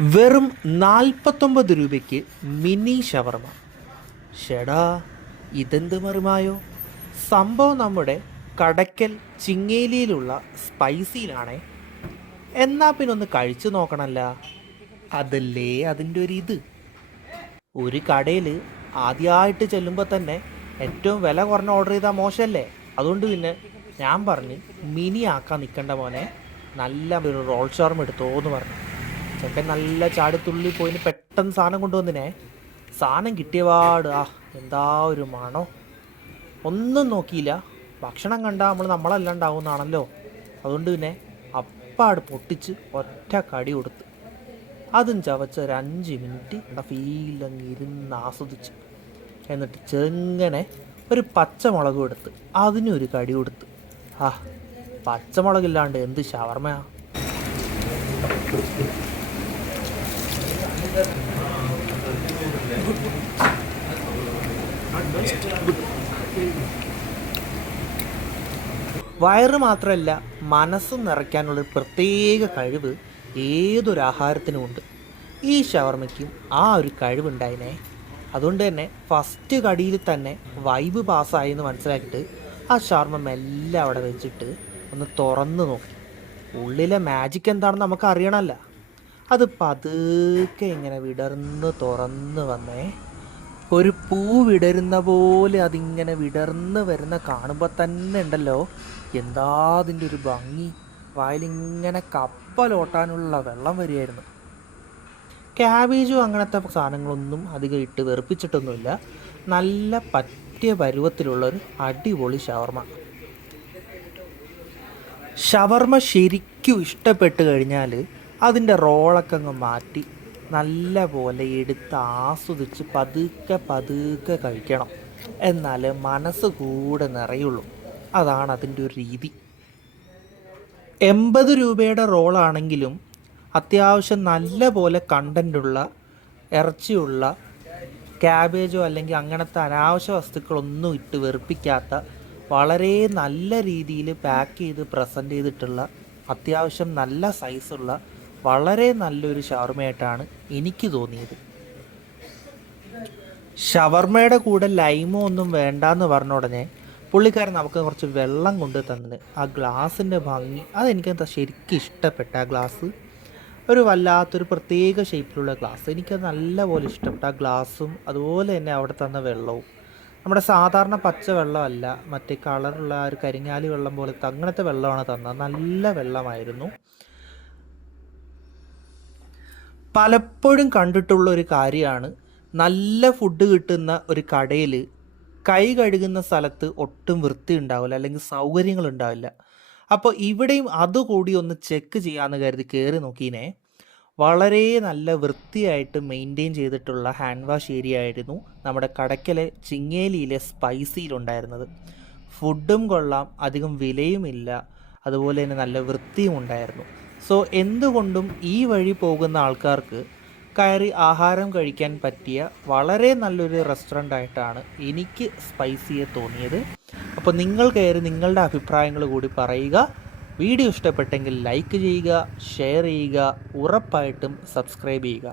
വെറും നാൽപ്പത്തൊമ്പത് രൂപയ്ക്ക് മിനി ഷവർമ. ഷെടാ ഇതെന്ത് മറുമായോ? സംഭവം നമ്മുടെ കടക്കൽ ചിങ്ങേലിയിലുള്ള സ്പൈസിയിലാണേ. എന്നാ പിന്നെ ഒന്ന് കഴിച്ചു നോക്കണല്ല. അതല്ലേ അതിന്റെ ഒരു ഇത്? ഒരു കടയിൽ ആദ്യമായിട്ട് ചെല്ലുമ്പോൾ തന്നെ ഏറ്റവും വില കുറഞ്ഞ ഓർഡർ ചെയ്താൽ മോശമല്ലേ അതുകൊണ്ട് പിന്നെ ഞാൻ പറഞ്ഞ് മിനി ആക്കാൻ നിൽക്കേണ്ട മോനെ. നല്ല ഒരു റോൾ ഷവർമ എടുത്തോ എന്ന് പറഞ്ഞു. ചെക്കൻ നല്ല ചാടിത്തുള്ളി പോയിന് പെട്ടെന്ന് സാധനം കൊണ്ടുവന്നിനെ. സാധനം കിട്ടിയപാട് ആ എന്താ ഒരു മണോ? ഒന്നും നോക്കിയില്ല. ഭക്ഷണം കണ്ടാൽ നമ്മൾ നമ്മളല്ലാണ്ടാവുന്നതാണല്ലോ അതുകൊണ്ട് പിന്നെ അപ്പാട് പൊട്ടിച്ച് ഒറ്റ കടി കൊടുത്ത്. അതും ചവച്ച ഒരു അഞ്ച് മിനിറ്റ് ഫീലങ്ങ് ഇരുന്ന് ആസ്വദിച്ച്. എന്നിട്ട് ചെങ്ങനെ ഒരു പച്ചമുളകും എടുത്ത് അതിനൊരു കടി കൊടുത്ത്. ആ പച്ചമുളകില്ലാണ്ട് എന്ത് ഷവർമയാ? വയറ് മാത്രമല്ല മനസ്സും നിറയ്ക്കാനുള്ളൊരു പ്രത്യേക കഴിവ് ഏതൊരു ആഹാരത്തിനുമുണ്ട് ഈ ഷവർമ്മയ്ക്കും ആ ഒരു കഴിവുണ്ടായിനെ. അതുകൊണ്ട് തന്നെ ഫസ്റ്റ് കടിയിൽ തന്നെ വൈബ് പാസ്സായി എന്ന് മനസ്സിലാക്കിയിട്ട് ആ ഷവർമ്മ മെല്ലെ അവിടെ വെച്ചിട്ട് ഒന്ന് തുറന്ന് നോക്കി. ഉള്ളിലെ മാജിക് എന്താണെന്ന് നമുക്ക് അറിയണമല്ല അത് പതുക്കെ ഇങ്ങനെ വിടർന്ന് തുറന്ന് വന്നേ. ഒരു പൂ വിടരുന്ന പോലെ അതിങ്ങനെ വിടർന്ന് വരുന്ന കാണുമ്പോൾ തന്നെ ഉണ്ടല്ലോ. എന്താ അതിന്റെ ഒരു ഭംഗി? വായിലിങ്ങനെ കപ്പലോട്ടാനുള്ള വെള്ളം വരികയായിരുന്നു. ക്യാബേജും അങ്ങനത്തെ സാധനങ്ങളൊന്നും അധികം ഇട്ട് വെറുപ്പിച്ചിട്ടൊന്നുമില്ല. നല്ല പറ്റിയ പരുവത്തിലുള്ള ഒരു അടിപൊളി ഷവർമ. ഷവർമ ശരിക്കും ഇഷ്ടപ്പെട്ട് കഴിഞ്ഞാൽ അതിന്റെ റോളൊക്കെ അങ്ങ് മാറ്റി നല്ല പോലെ എടുത്ത് ആസ്വദിച്ച് പതുക്കെ പതുക്കെ കഴിക്കണം. എന്നാൽ മനസ്സ് കൂടെ നിറയുള്ളൂ. അതാണ് അതിന്റെ ഒരു രീതി. എൺപത് രൂപയുടെ റോളാണെങ്കിലും അത്യാവശ്യം നല്ല പോലെ കണ്ടന്റുള്ള ഇറച്ചിയുള്ള ക്യാബേജോ അല്ലെങ്കിൽ അങ്ങനത്തെ അനാവശ്യ വസ്തുക്കളൊന്നും ഇട്ട് വെറുപ്പിക്കാത്ത വളരെ നല്ല രീതിയിൽ പാക്ക് ചെയ്ത് പ്രസന്റ് ചെയ്തിട്ടുള്ള അത്യാവശ്യം നല്ല സൈസുള്ള വളരെ നല്ലൊരു ഷവർമയായിട്ടാണ് എനിക്ക് തോന്നിയത്. ഷവർമയുടെ കൂടെ ലൈമോ ഒന്നും വേണ്ടാന്ന് പറഞ്ഞ ഉടനെ പുള്ളിക്കാരൻ നമുക്ക് കുറച്ച് വെള്ളം കൊണ്ട് തന്നത് ആ ഗ്ലാസിന്റെ ഭംഗി അതെനിക്ക് ശരിക്കും ഇഷ്ടപ്പെട്ട ആ ഗ്ലാസ്? ഒരു വല്ലാത്തൊരു പ്രത്യേക ഷേപ്പിലുള്ള ഗ്ലാസ്. എനിക്കത് നല്ലപോലെ ഇഷ്ടപ്പെട്ട ആ ഗ്ലാസും അതുപോലെ തന്നെ അവിടെ തന്ന വെള്ളവും. നമ്മുടെ സാധാരണ പച്ച വെള്ളമല്ല മറ്റേ കളറുള്ള ഒരു കരിങ്ങാലി വെള്ളം പോലത്തെ അങ്ങനത്തെ വെള്ളമാണ് തന്നത്. നല്ല വെള്ളമായിരുന്നു. പലപ്പോഴും കണ്ടിട്ടുള്ള ഒരു കാര്യമാണ്. നല്ല ഫുഡ് കിട്ടുന്ന ഒരു കടയിൽ കൈ കഴുകുന്ന സ്ഥലത്ത് ഒട്ടും വൃത്തി ഉണ്ടാവില്ല അല്ലെങ്കിൽ സൗകര്യങ്ങൾ ഉണ്ടാവില്ല. അപ്പോൾ ഇവിടെയും അതുകൂടി ഒന്ന് ചെക്ക് ചെയ്യാമെന്ന് കരുതി കയറി നോക്കിയിനെ വളരെ നല്ല വൃത്തിയായിട്ട് മെയിന്റെയിൻ ചെയ്തിട്ടുള്ള ഹാൻഡ് വാഷ് ഏരിയ ആയിരുന്നു നമ്മുടെ കടക്കലെ ചിങ്ങേലിയിലെ സ്പൈസിയിലുണ്ടായിരുന്നത് ഫുഡും കൊള്ളാം അധികം വിലയുമില്ല അതുപോലെ തന്നെ നല്ല വൃത്തിയും ഉണ്ടായിരുന്നു. സോ എന്തുകൊണ്ടും ഈ വഴി പോകുന്ന ആൾക്കാർക്ക് കയറി ആഹാരം കഴിക്കാൻ പറ്റിയ വളരെ നല്ലൊരു റെസ്റ്റോറന്റ് ആയിട്ടാണ് എനിക്ക് സ്പൈസിയെ തോന്നിയത്. അപ്പോൾ നിങ്ങൾ കയറി നിങ്ങളുടെ അഭിപ്രായങ്ങൾ കൂടി പറയുക. വീഡിയോ ഇഷ്ടപ്പെട്ടെങ്കിൽ ലൈക്ക് ചെയ്യുക ഷെയർ ചെയ്യുക ഉറപ്പായിട്ടും സബ്സ്ക്രൈബ് ചെയ്യുക.